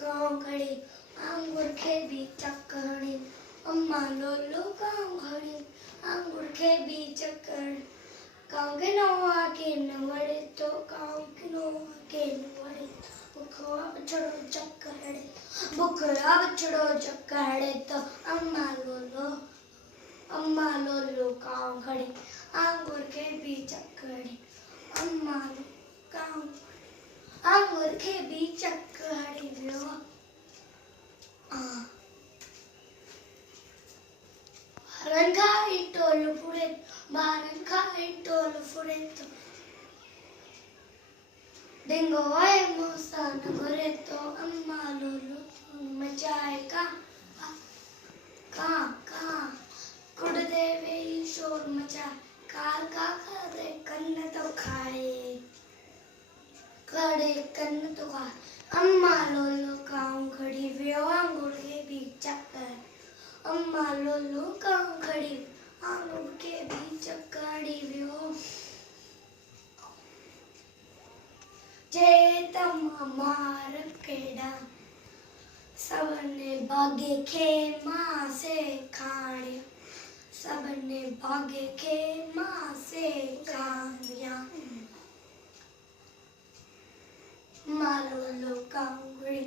गाँव खड़ी आंगुर के बीच चक्कड़ी अम्मा लोलो गाँव खड़ी आंगुर के बीच चक्कड़ी गाँव के नौआ के नवड़े तो गाँव के नौआ के नवड़े बुखवा बछड़ो चक्कड़े तो अम्मा लोलो गाँव खड़ी आंगुर के बीच चक्कड़ी अम्मा लो गाँव आंगुर के बीच चक्कड़ी बारन खाई टोल फुरे तो डिंगो आए मौसा नगरे तो अम्मा लोलो मचाए का कुड़ देवे शोर मचा काल का करे कन्न तो खाए करे कन्न तो खाए अम्मा लोलो गाँव खड़ी व्यो आंगुर के बीच चक्कर अम्मा लोलो गाँव खड़ी आंगुर के बीच चक्कड़ी व्यो चेतम मार केड़ा सबने भागे खेमा से खाड़िया सबने भागे खेमा से खाड़िया मालो लो कांगड़ी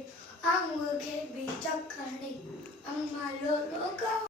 आंगुर के बीच चक्कड़ी अम्मा लो लो